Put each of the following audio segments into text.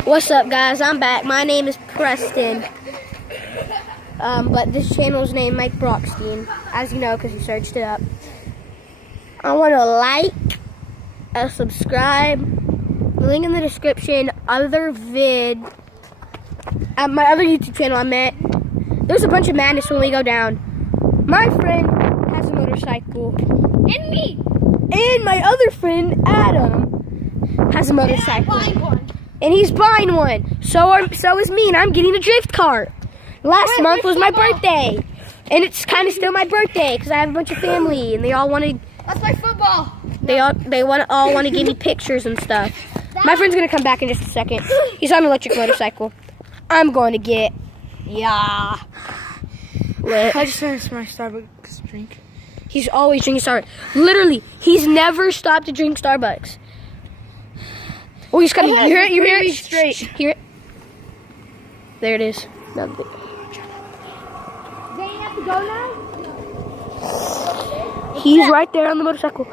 What's up, guys? I'm back. My name is Preston. But this channel's named Mike Brochstein, as you know, because you searched it up. I want to like, subscribe, link in the description, other vid, my other YouTube channel I met. There's a bunch of madness when we go down. My friend has a motorcycle, and me, and my other friend, Adam, has a motorcycle. And he's buying one. So is me, and I'm getting a drift cart. Last month was my birthday. And it's kind of still my birthday because I have a bunch of family and they all want to. That's my football. They all want to give me pictures and stuff. My friend's gonna come back in just a second. He's on an electric motorcycle. I'm going to get lit. I just finished my Starbucks drink. He's always drinking Starbucks. Literally, he's never stopped to drink Starbucks. Oh, he's coming. You hear it? You hear it? Straight. Hear it? There it is. They have to go now? He's right there on the motorcycle.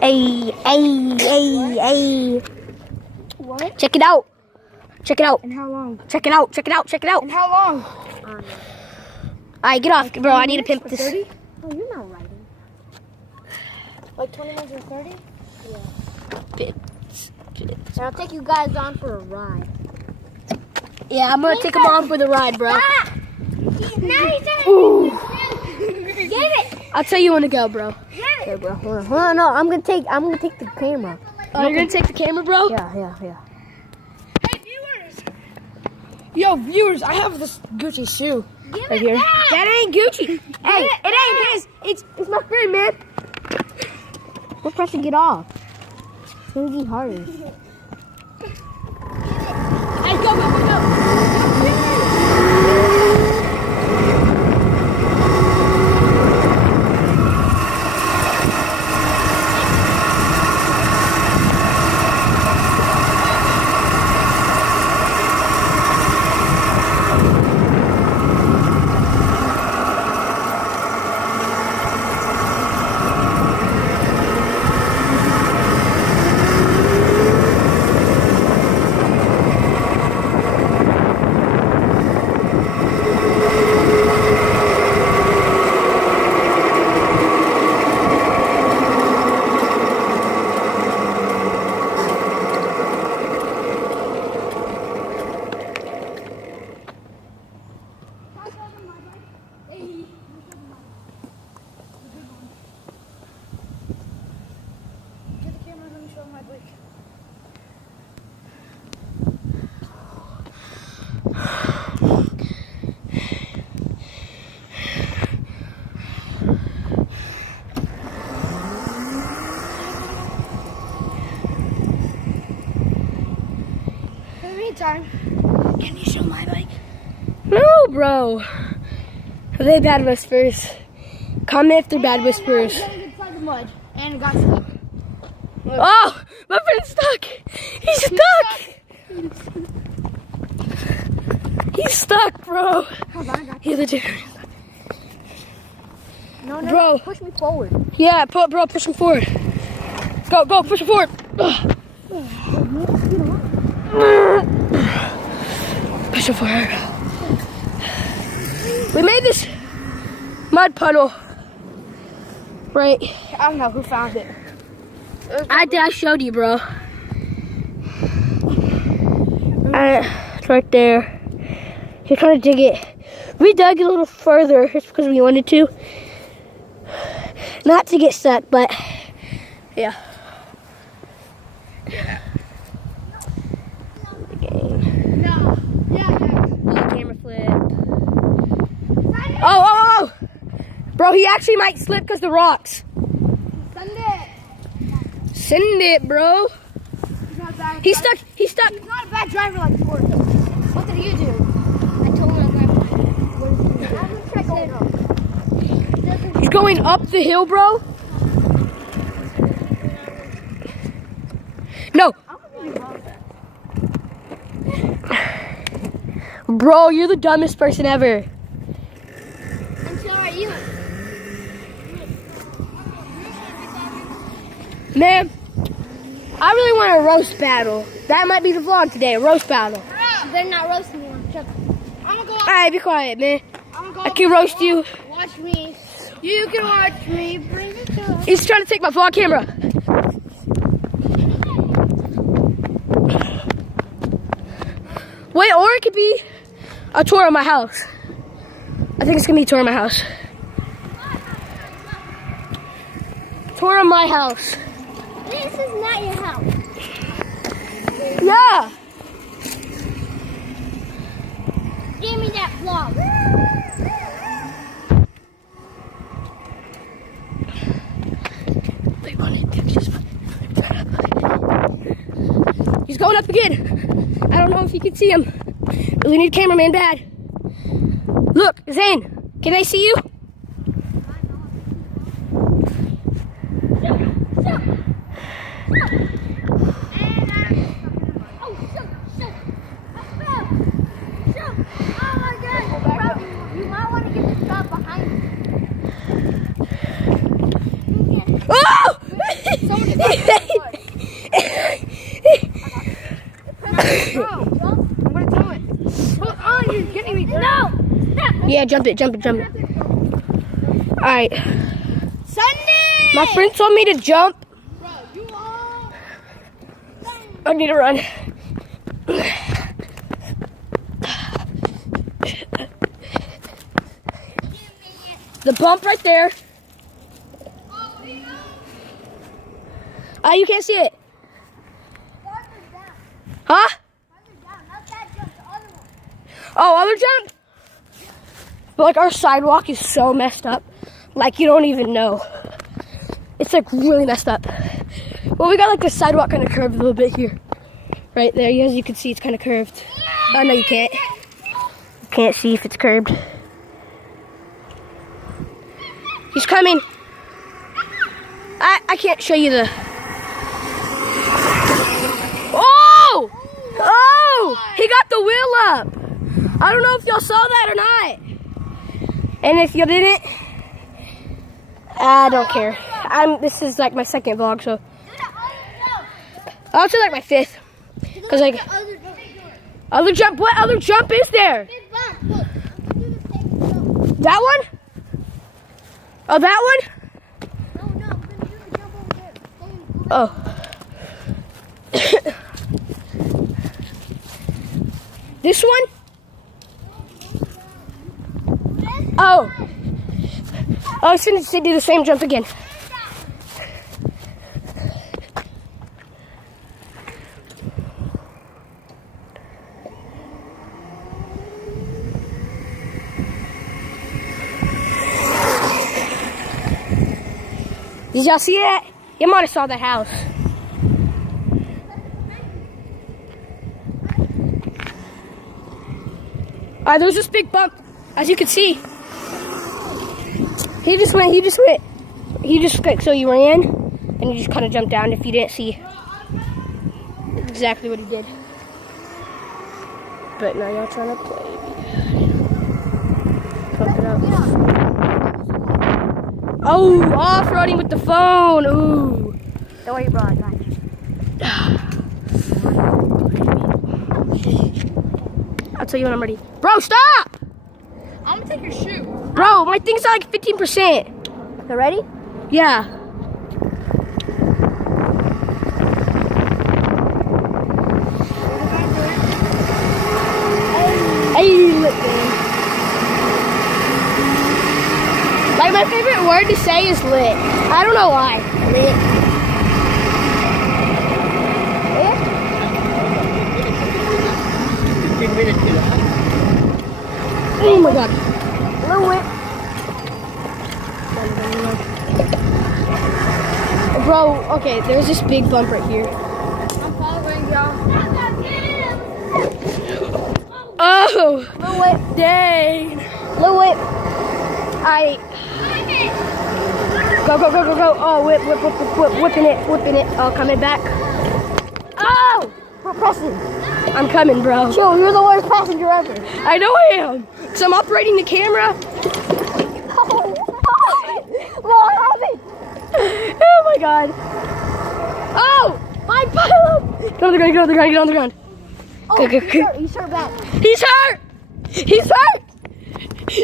Hey. What? Check it out. Check it out. And how long? Check it out. Check it out. Check it out. And how long? Alright, get off, bro. I need to pimp this. 30? Oh, you're not riding. Like 20 minutes or 30? Yeah. So I'll take you guys on for a ride. Yeah, I'm gonna take him on for the ride, bro. Now he's Ooh. Get it! I'll tell you when to go, bro. Okay, bro. Hold on. No, I'm gonna take the camera. Oh, you're gonna take the camera, bro? Yeah. Hey, viewers! Yo, viewers, I have this Gucci shoe. Give right here. That ain't Gucci. Hey, it ain't his. It's my friend, man. We're pressing get off. It's gonna be harder. Hey, go! Time. Can you show my bike? No, bro. They bad whispers. Comment if they're bad whispers. Inside the mud and it got stuck. Oh, my friend's stuck. He's stuck. He's stuck, bro. He's legit. No, bro, push me forward. Yeah, bro, push him forward. Go, push him forward. Push him forward. We made this mud puddle. Right. I don't know who found it. I showed you, bro. It's right there. Just trying to dig it. We dug it a little further just because we wanted to. Not to get stuck, but yeah. Camera flip. Oh! Bro, he actually might slip because the rocks. Send it, bro. He's stuck. He's not a bad driver like Ford. What did you do? I told him to drive. He's going up the hill, bro. No. Bro, you're the dumbest person ever. And so are you. Man, I really want want a roast battle. That might be the vlog today, a roast battle. They're not roasting me. I'm gonna go out. Alright, be quiet, man. I'm gonna go I can roast you. Watch me. You can watch me. Bring it to us. He's trying to take my vlog camera. Wait, or it could be a tour of my house. I think it's gonna be a tour of my house. Tour of my house. This is not your house. Yeah. Give me that vlog. He's going up again. I don't know if you can see him. We need a cameraman bad. Look, Zane, can I see you? Oh! I'm gonna tell it. Hold on, you're getting me. No! Yeah, jump it. Alright. Sunday! My friend told me to jump. Bro, you all... I need to run. The bump right there. You can't see it. Huh? Oh, other jump? But like our sidewalk is so messed up. Like you don't even know. It's like really messed up. Well, we got like the sidewalk kind of curved a little bit here. Right there, as you can see, it's kind of curved. Oh, no, you can't. You can't see if it's curved. He's coming. I can't show you the... Oh! Oh! He got the wheel up. I don't know if y'all saw that or not. And if you didn't, I don't care. This is like my second vlog, so... Oh, it's like my fifth. Cause like... Other jump? What other jump is there? That one? Oh, that one? Oh. This one? Oh. Oh, I was going to do the same jump again. Did y'all see that? You might have saw the house. There's this big bump, as you can see. He just went, so you ran, and you just kind of jumped down if you didn't see exactly what he did. But now y'all trying to play. Pump it up. Oh, off-roading with the phone. Ooh. Don't worry, bro. I got you. I'll tell you when I'm ready. Bro, stop! I'm gonna take your shoe. Bro, my thing's at like 15%. You ready? Yeah. Hey, look, man. Like, my favorite word to say is lit. I don't know why. Lit. Oh my god. Little whip. Bro, okay, there's this big bump right here. I'm following y'all. Oh! Little whip. Dang. Little whip. Go. Oh, whipping it. Oh, coming back. Oh! Preston. I'm coming, bro. Chill, you're the worst passenger ever. I know I am. Because I'm operating the camera. Oh my god. Oh! My pillow! Get on the ground, get on the ground, get on the ground. Oh, he's hurt bad. He's hurt! He's hurt!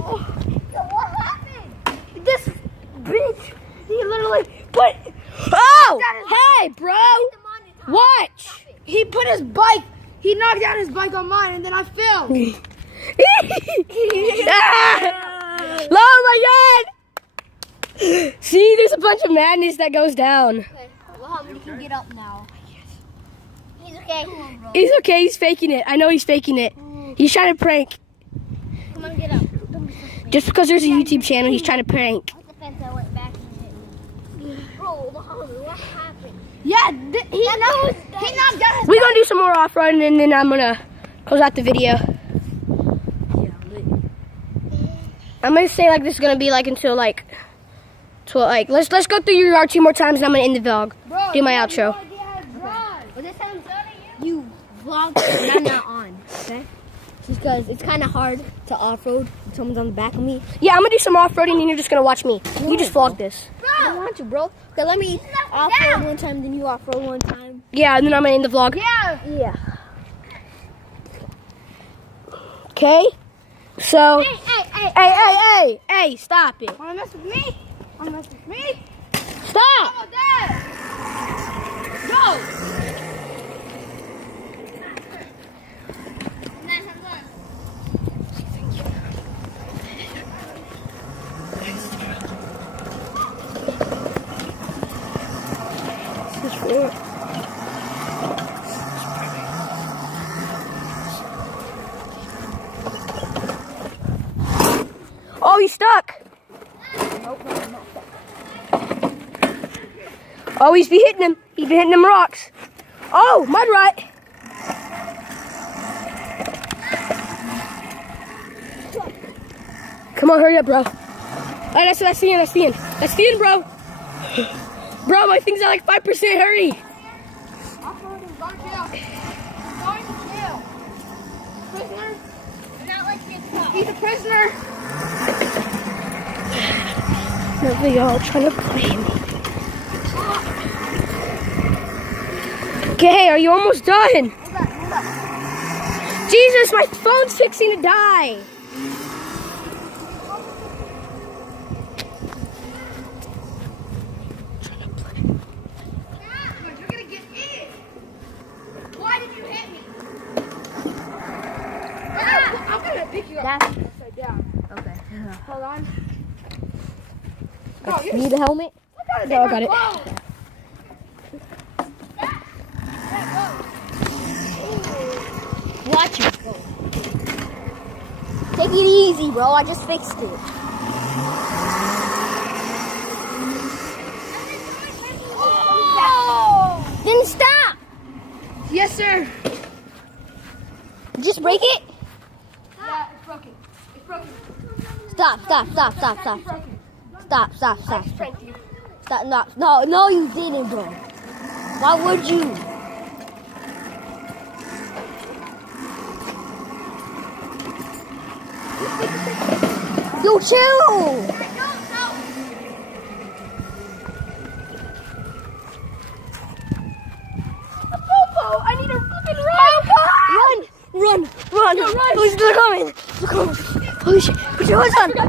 Oh. Yo, what happened? This bitch, he literally put... Oh! Hey, bro! Watch! He put his bike, he knocked down his bike on mine and then I fell. Oh my god! See, there's a bunch of madness that goes down. Okay, well, you can get up now. He's okay. Come on, bro. He's okay, he's faking it. I know he's faking it. He's trying to prank. Come on, get up. Just because there's a YouTube channel, he's trying to prank. Like the fence I went back and hit me. Bro, what happened? Yeah, he knocked down his We're going to do some more off-roading and then I'm going to close out the video. I'm going to say like this is going to be like until like, let's go through your yard 2 more times and I'm going to end the vlog. Bro, do my outro. But this time, you vlog when I'm not on, okay? Just because it's kind of hard to off-road when someone's on the back of me. Yeah, I'm going to do some off-roading and you're just going to watch me. You just vlog this. I don't want to, bro. Okay, let me off-road one time, then you off-road one time. Yeah, and then I'm going to end the vlog. Yeah. Okay? So... Hey. Hey, stop it. Wanna mess with me? Stop! Oh, Dad! Go! Oh, he's stuck. Oh, he's been hitting him. He's been hitting them rocks. Oh, mud rot. Come on, hurry up, bro. Oh, that's the end, That's the end, bro. Bro, my thing's at like 5%, hurry. Off-road is going to jail. Going to jail. Prisoner? Not like he's a prisoner. No, y'all trying to play me. Okay, are you almost done? Hold on. Jesus, my phone's fixing to die. You're going to get in. Why did you hit me? I'm going to pick you up. Upside down. Okay. Hold on. You need a helmet? No, I got it. Watch it go. Take it easy, bro. I just fixed it. Oh! Then stop. Yes, sir. Just break it. Yeah, it's broken. Stop. Stop. No, you didn't, bro. Why would you? Yo, chill. I need a fucking run. Run. Please, they're coming. Holy shit. Put your hands on. I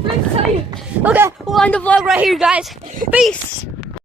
forgot to tell you. Okay, we'll end the vlog right here, guys. Peace.